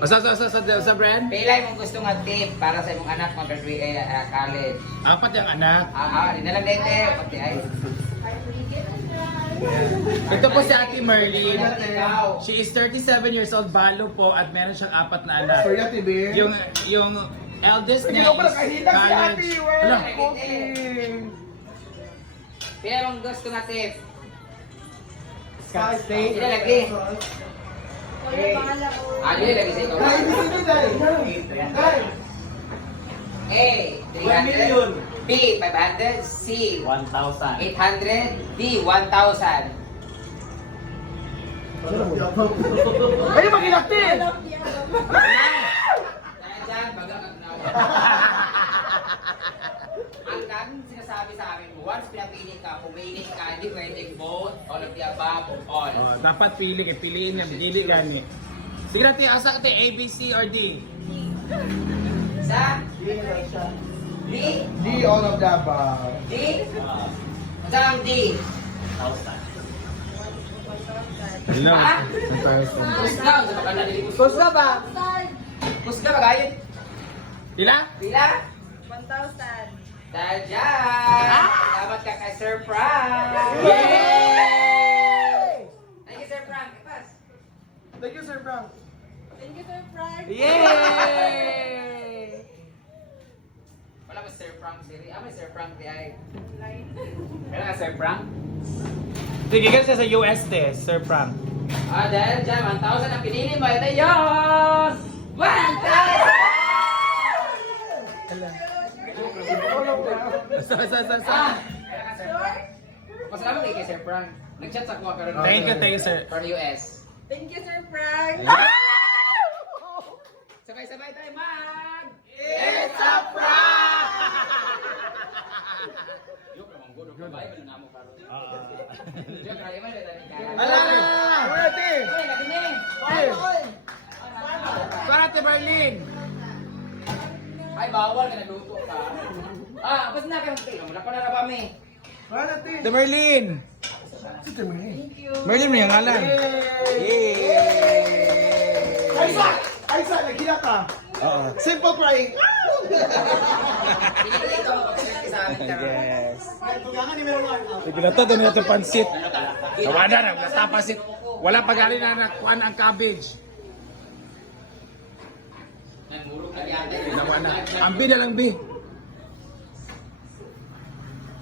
Sa, sa, sa, sa, sa brand? Pilay mong gusto nga tip para sa imong anak mo graduate eh, ah, college. Apat yung anak. Ah, ah, di na lang dito. Pati ay. Ito po si Ate Merlin. She is 37 years old, balo po, at meron siyang apat na anak. Sorry, Ate Ben. Yung, yung eldest Hindi niya ko pala kahilang si Ate. Ala, Well, cooking. Pilay mong gusto nga tip. Scott State. Sila lagi. Ah, dili lagi sa. A, 300. B, 500. C, 1,000. 800. D, 1,000. Ay, makinaktin! Dahil dyan, ka, pumili ka, hindi pwedeng both, all of the above, or all. Oh, dapat pili, kay piliin niya, dili gani. Sige natin, asa ka A, B, C, or D? Sa D, D, all of the above. D, sa ang D. Hello. Ah? Kusga, sa baka nalilipos. Kusga ba? Kusga ba gayon? Ila? Pila? 1,000. Dahil dyan! Salamat ka kay Sir Frank! Yay! Thank you, Sir Frank. Ipas. Thank you, Sir Frank. Thank you, Sir Frank. Yay! Wala ba Sir Frank Siri? Ah, may Sir Frank di ay. Kailan ka Sir Frank? Sige, kasi sa US test, Sir Frank. Ah, dahil dyan, 1,000 ang pinili mo. Ito yun! 1,000! Sa, sa, sa, sa. Ah! Pasalamat kay kay Sir Frank. Nag-chat sa kuha karon. Thank you, thank you, sir. From US. Thank you, Sir Frank. Sabay-sabay tayo mag! It's a prank! Yok, namang gulo. Kabay, ba na mo karon? Yok, kaya man na tayo karon. Ala! Ate! Oy, labi na. Para Ate Marlene! Ay, bawal ka nagluto ka. Ah, ba't na kayo? Wala pa na na ba, me? Si Termine. Thank you. Marlene mo yung ngalan. Yay! Aisa! Aisa, nagkila ka. Oo. Simple crying. Yes. Sige na to, doon na ito pansit. Nawada na, nasa pansit. Wala pag-ali na nakuhaan ang cabbage. Nagmurog ka yata. Nawa na. Ang bi na lang, bi.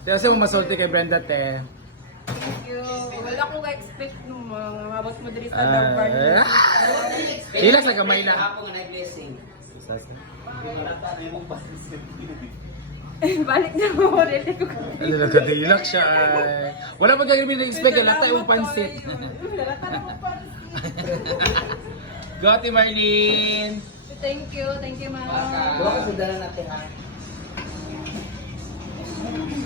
Kasi mo masulti kay Brenda, te. Thank you. Wala ko ka-expect nung mga mabot mo diri sa Ah. Dampan. Hilak lang kamay na. Ako nga nag-blessing. Balik na mo. Dili ko Ano na kadilak siya. ay. Wala pa gagawin na expect. Lata yung pansit. Lalata na mo pa. Go, Ate Marlene. Thank you. Thank you, ma'am. Buka ka sudala natin ha.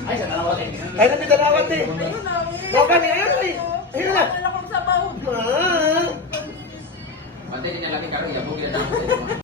Ay, sa dalawa din. Ay, natin dalawat eh. Ayun na. Ayun eh.